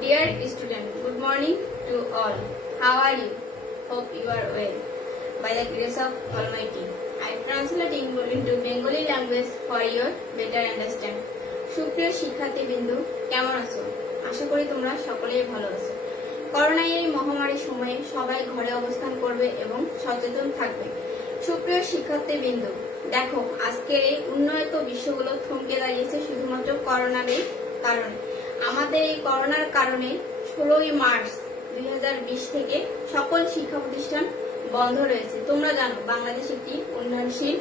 Dear student, good morning to all. How are you? Hope you are well. By the grace of Almighty, I am translating into Bengali language for your better understand. সুপ্রিয় শিক্ষার্থী বিন্দু, কেমন আছো? আশা করি তোমরা সকলেই ভালো আছো। করোনার এই মহামারীর সময়ে সবাই ঘরে অবস্থান করবে এবং সচেতন থাকবে। সুপ্রিয় শিক্ষার্থী বিন্দু, দেখো আজকের এই উন্নত বিশ্বগুলো থমকে দাঁড়িয়েছে শুধুমাত্র করোনার এই কারণে। আমাদের এই করোনার কারণে 16ই মার্চ 2020 থেকে সকল শিক্ষা প্রতিষ্ঠান বন্ধ রয়েছে। তোমরা জানো বাংলাদেশ একটি উন্নয়নশীল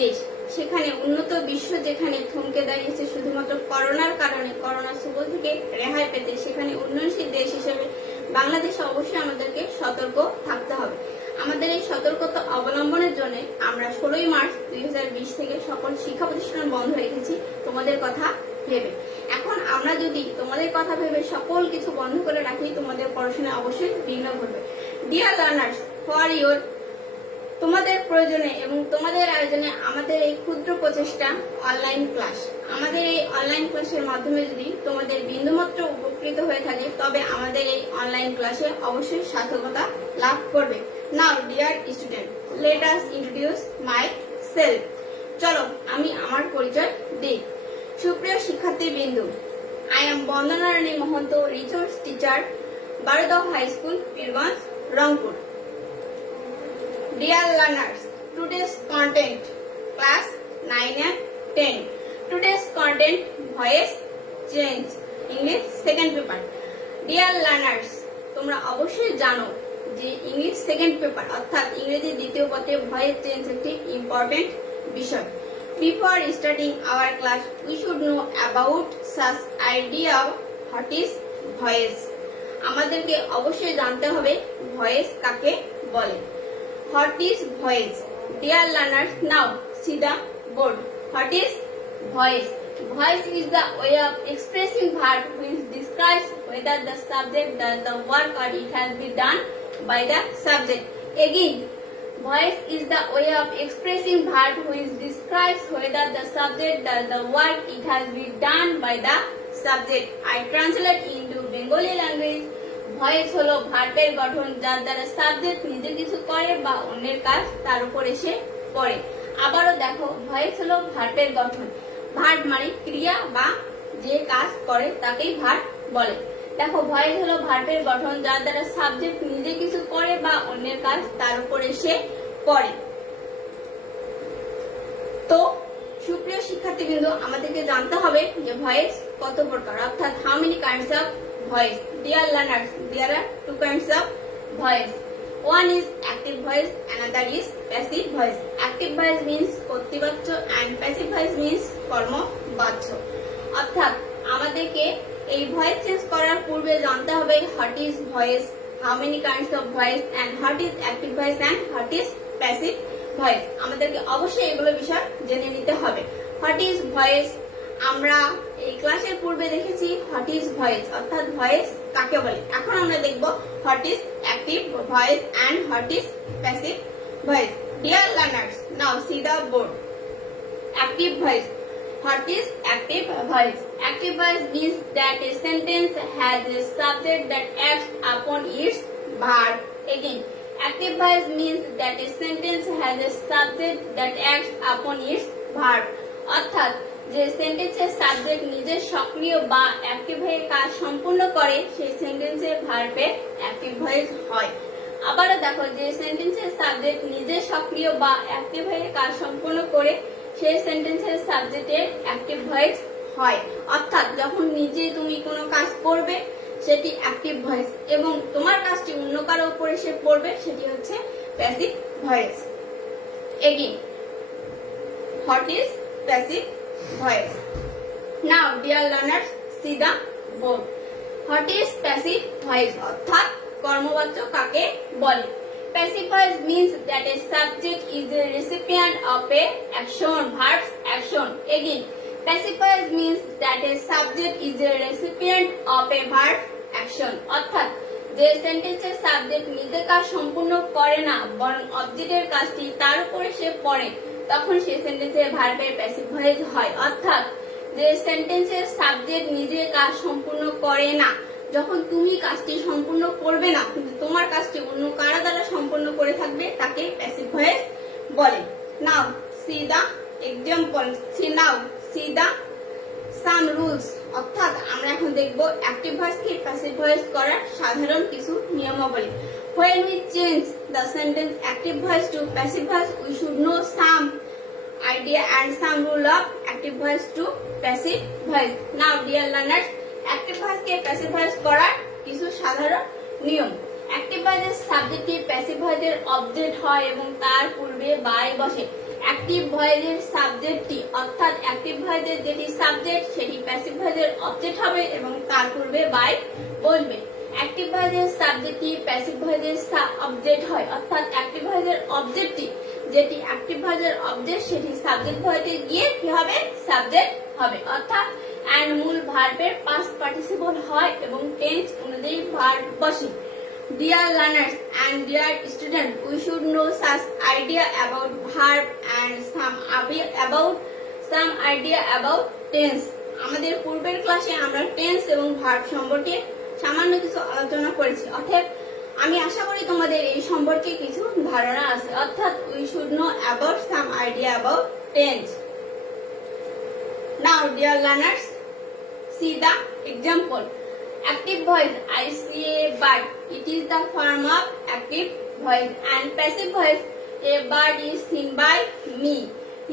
দেশ, সেখানে উন্নত বিশ্ব যেখানে থমকে দাঁড়িয়েছে শুধুমাত্র করোনার কারণে, করোনার সুবল থেকে রেহাই পেতে, সেখানে উন্নয়নশীল দেশ হিসেবে বাংলাদেশে অবশ্যই আমাদেরকে সতর্ক থাকতে হবে। আমাদের এই সতর্কতা অবলম্বনের জন্য আমরা 16ই মার্চ 2020 থেকে সকল শিক্ষা প্রতিষ্ঠান বন্ধ রেখেছি তোমাদের কথা ভেবে। এখন আমরা যদি তোমাদের কথা ভেবে সকল কিছু বন্ধ করে রাখি, তোমাদের পড়াশোনা অবশ্যই বিঘ্ন ঘটবে। ডিয়ার লার্নার্স, ফর ইউর তোমাদের প্রয়োজনে এবং তোমাদের আয়োজনে আমাদের এই ক্ষুদ্র প্রচেষ্টা অনলাইন ক্লাস। আমাদের এই অনলাইন ক্লাসের মাধ্যমে যদি তোমাদের বিন্দুমাত্র উপকৃত হয়ে থাকে, তবে আমাদের এই অনলাইন ক্লাসে অবশ্যই সার্থকতা লাভ করবে। Now dear student, let us introduce myself. চলো আমি আমার পরিচয় দিই। সুপ্রিয় শিক্ষার্থী বিন্দু, I am Bandana Rani Mahanta, resource teacher, Barodah high school, Pirganj, Rangpur. Dear learners, today's content, class 9 and 10. Today's content, voice change, English second paper. Dear learners, তোমরা অবশ্যই জানো যে ইংলিশ সেকেন্ড পেপার অর্থাৎ ইংরেজি দ্বিতীয় পত্রে ভয়েস চেঞ্জ একটি ইম্পর্টেন্ট বিষয়। Before starting our class, we should know about such idea of what is voice. আমাদেরকে অবশ্যই জানতে হবে ভয়েস কাকে বলে। What is voice? Dear learners, now see the board. What is voice? Voice is the way of expressing verb which describes whether the subject does the work or it has been done by the subject. Again, voice is the way of expressing verb which describes whether the subject does the work it has been done by the subject. I translate into Bengali language. Voice হলো ভার্বের গঠন যার দ্বারা subject নিজে কিছু করে বা অন্যের কাজ তার উপর এসে পড়ে। আবারও দেখো, ভয়েস হলো ভার্বের গঠন। ভার্ব মানে ক্রিয়া বা যে কাজ করে তাকেই ভার্ব বলে। দেখো, ভয়েস হলো ভার্বের গঠন যার দ্বারা সাবজেক্ট নিজে কিছু করে বা অন্যের কাজ তার উপর এসে পড়ে। তো সুপ্রিয় শিক্ষার্থীবৃন্দ, আমাদেরকে জানতে হবে যে ভয়েস কত প্রকার, অর্থাৎ how many kinds of voice. Dear learners, there are two kinds of voice. One is active voice, another is passive voice. Active voice means কর্তৃবাচ্য and passive voice means কর্মবাচ্য। অর্থাৎ আমাদেরকে এই ভয়েস চেঞ্জ করার পূর্বে জানতে হবে what is voice, how many kinds of voice, and what is active voice and what is passive voice. আমাদেরকে অবশ্যই এগুলো বিষয় জেনে নিতে হবে। What is voice? আমরা এই ক্লাসের পূর্বে দেখেছি হোয়াট ইজ ভয়েস অর্থাৎ ভয়েস কাকে বলে। এখন আমরা দেখব what is active voice and what is passive voice. Dear learners, now see the board. Active voice. What is active voice? Active voice means that a sentence has a subject that acts upon its verb. Again, active voice means that a sentence has a subject that acts upon its verb. অর্থাৎ যে সেন্টেন্সের subject নিজে সক্রিয় বা active হয়ে কাজ সম্পূর্ণ করে সেই সেন্টেন্সের ভার্বে অ্যাক্টিভ ভয়েস হয়। আবারও দেখো, যে সেন্টেন্সের সাবজেক্ট নিজে সক্রিয় বা অ্যাক্টিভ হয়ে কাজ সম্পূর্ণ করে সেই সেন্টেন্সের সাবজেক্টের অ্যাক্টিভ ভয়েস হয়। অর্থাৎ যখন নিজে তুমি কোনো কাজ করবে সেটি অ্যাক্টিভ ভয়েস, এবং তোমার কাজটি অন্য কারো উপর এসে পড়বে সেটি হচ্ছে passive voice. Again, what is passive voice? Now dear learners, see the board. What is passive voice? অর্থাৎ কর্মবাচ্য কাকে বলে? Passive voice means that a subject is the recipient of a action, verbs action. Again, passive voice means that a subject is the recipient of a verb action. অর্থাৎ যে সেন্টেন্সের subject নিজে কাজ সম্পূর্ণ করে না বরং অবজেক্টের কাজটি তার উপরে সে পড়ে, তখন সেই সেন্টেন্সের ভার্বের প্যাসিভ ভয়েস হয়। অর্থাৎ যে সেন্টেন্সের সাবজেক্ট নিজে কাজ সম্পূর্ণ করে না, যখন তুমি কাজটি সম্পূর্ণ করবে না কিন্তু তোমার কাজটি অন্য কারা দ্বারা সম্পন্ন করে থাকবে তাকে প্যাসিভ ভয়েস বলে। নাও সি দা এক্সাম্পল, সি দা সাম রুলস। অর্থাৎ আমরা এখন দেখব অ্যাক্টিভ ভয়েসকে প্যাসিভ ভয়েস করার সাধারণ কিছু নিয়মাবলী। When we change the sentence active voice to passive voice, we should know some idea and some rule of active voice to passive voice. Now, dear learners, active voice के passive voice করার কিছু সাধারণ নিয়ম। active voice এর সাবজেক্টটি passive ভয়েসের object হয় এবং তার পূর্বে বাই বসে। অ্যাক্টিভ ভয়েসের সাবজেক্টটি অর্থাৎ অ্যাক্টিভ ভয়েসের যেটি সাবজেক্ট সেটি প্যাসিভ ভয়েসের অবজেক্ট হবে এবং তার পূর্বে বাই বসবে। অ্যাক্টিভ ভয়েসের সাবজেক্টটি প্যাসিভ ভয়েসের অবজেক্ট হয় অর্থাৎ অ্যাক্টিভ ভয়েসের অবজেক্টটি যেটি অ্যাক্টিভ ভয়েসের অবজেক্ট সেটি সাবজেক্ট ভয়েসে গিয়ে কি হবে সাবজেক্ট হবে অর্থাৎ এন্ড মূল ভার্বের পাস্ট পার্টিসিপল হয় এবং টেন্স অনুযায়ী ভার্ব বসে। Dear learners and dear students, we should know such idea about verb and some idea about tense. আমাদের পূর্বের ক্লাসে আমরা টেন্স এবং ভার্ব সম্পর্কে সামান্য কিছু আলোচনা করেছি। অর্থাৎ আমি আশা করি তোমাদের এই সম্পর্কে কিছু ধারণা আছে। অর্থাৎ we should know about some idea about tense. Now dear learners, see the example. Active voice, I see a bird. It is the form of active voice. And passive voice, a bird is seen by me.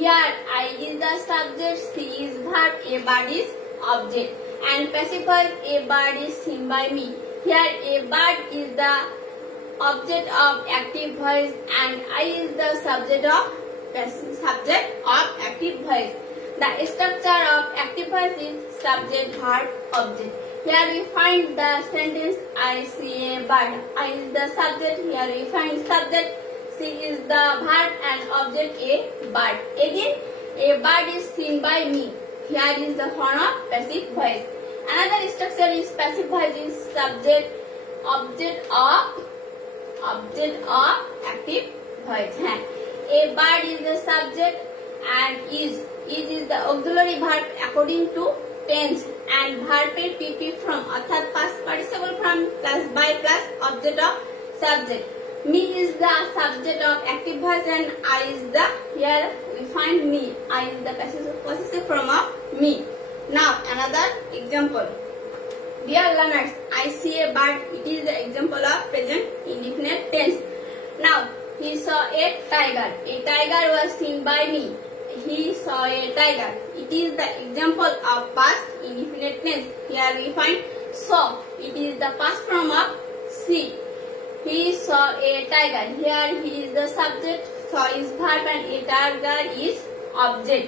Here I is the subject, see is verb, a bird is object. And passive voice, a bird is seen by me. Here a bird is the object of active voice and I is the subject of active voice. The structure of active voice is subject, verb, object. Here we find the sentence I see a bird. I is the subject. Here we find subject. See is the verb and object a bird. Again, a bird is seen by me. Here is the form of passive voice. Another structure is passive voice is subject, object of active voice. A bird is the subject and is the auxiliary verb according to tense and verb এর pp from অর্থাৎ past participle from plus by plus object of subject. Me is the subject of active voice and I is the, here we find me. I is the possessive form of me. Now another example. Dear learners, I see a bird. It is the example of present indefinite tense. Now he saw a tiger. A tiger was seen by me. He saw a tiger. It is the example of past indefinite tense. Here we find saw. It is the past form of see. He saw a tiger. Here he is the subject. Saw is verb and a tiger is object.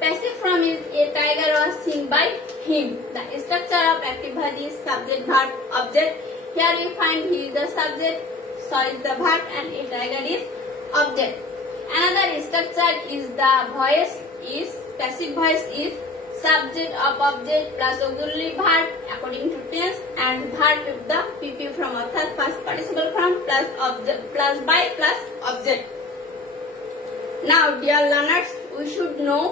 Passive form is a tiger was seen by him. The structure of active voice is subject, verb, object. Here we find he is the subject. Saw is the verb and a tiger is object. Another structure is the voice is passive voice is subject of object plus auxiliary verb according to tense and verb with the pp from অর্থাৎ past participle from plus object plus by plus object. Now dear learners, we should know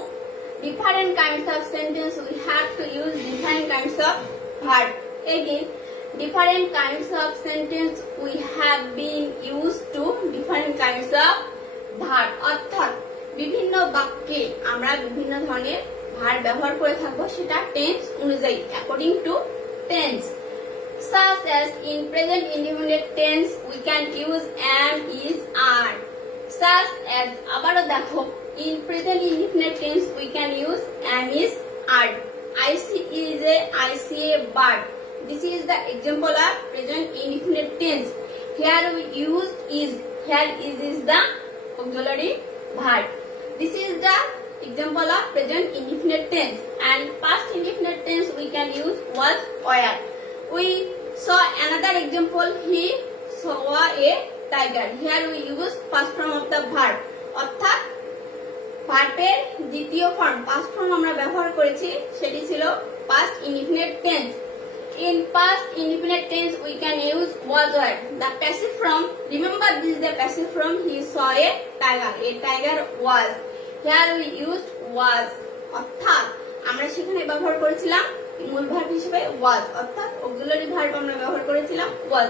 different kinds of sentence. We have to use different kinds of verb. Again, different kinds of sentence we have been used to different kinds of verb অর্থাৎ বিভিন্ন বাক্যে আমরা বিভিন্ন ধরনের verb ব্যবহার করে থাকবো সেটা টেন্স অনুযায়ী according to tense. Such as in present indefinite tense we can use am, is, are. Such as আবারও দেখো in present indefinite tense we can use am, is, are. I see is a, I see a bird. This is the example of present indefinite tense. Here we use is. Here is the auxiliary verb. This is the example of present indefinite tense and past indefinite tense we can use was, were. We saw another example. He saw a tiger. Here we use past form of the verb অর্থাৎ ভার্বের দ্বিতীয় form past form আমরা ব্যবহার করেছি সেটি ছিল past indefinite tense. In past indefinite tense we can use was, were. The passive form, remember this is the passive form. He saw a tiger. A tiger was. Here we used was. অর্থাৎ আমরা সেখানে ব্যবহার করেছিলাম মূল verb হিসেবে ওয়াজ, অর্থাৎ auxiliary verb আমরা ব্যবহার করেছিলাম was.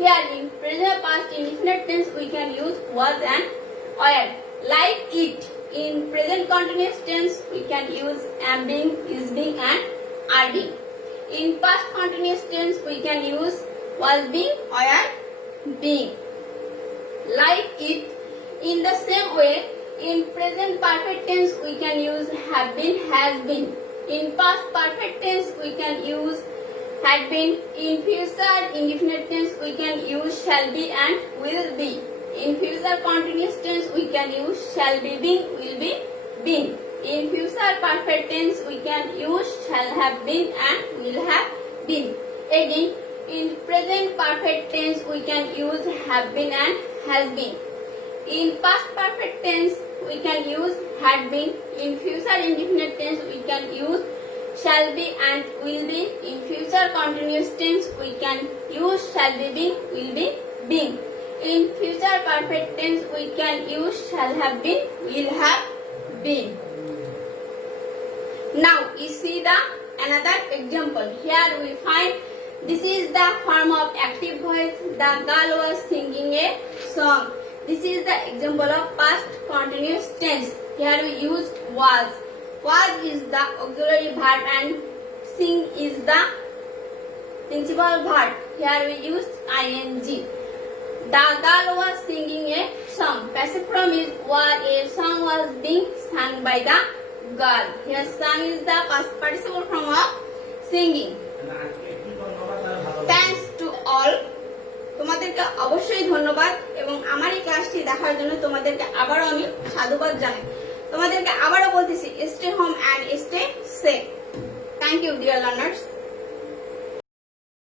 Here in present past indefinite tense we can use was and were. Like it, in present continuous tense we can use am being, is being and are being. In past continuous tense we can use was being or are being. Like it, in the same way in present perfect tense we can use have been, has been. In past perfect tense we can use had been. In future indefinite tense we can use shall be and will be. In future continuous tense we can use shall be being, will be been. In future perfect tense we can use shall have been and will have been. Again, in present perfect tense we can use have been and has been. In past perfect tense we can use had been. In future indefinite tense we can use shall be and will be. In future continuous tense we can use shall be being, will be being. In future perfect tense we can use shall have been, will have been. Now you see the another example. Here we find this is the form of active voice. The girl was singing a song. This is the example of past continuous tense. Here we used was. Was is the auxiliary verb and sing is the principal verb. Here we used ing. The girl was singing a song. Passive form is was. A song was being sung by the girl. Here sung is the past participle form of singing. Thanks to all. তোমাদেরকে অবশ্যই ধন্যবাদ এবং আমার এই ক্লাসটি দেখার জন্য তোমাদেরকে আবারও আমি সাধুবাদ জানাই। তোমাদেরকে আবারও বলতেছি, stay home and stay safe. Thank you dear learners.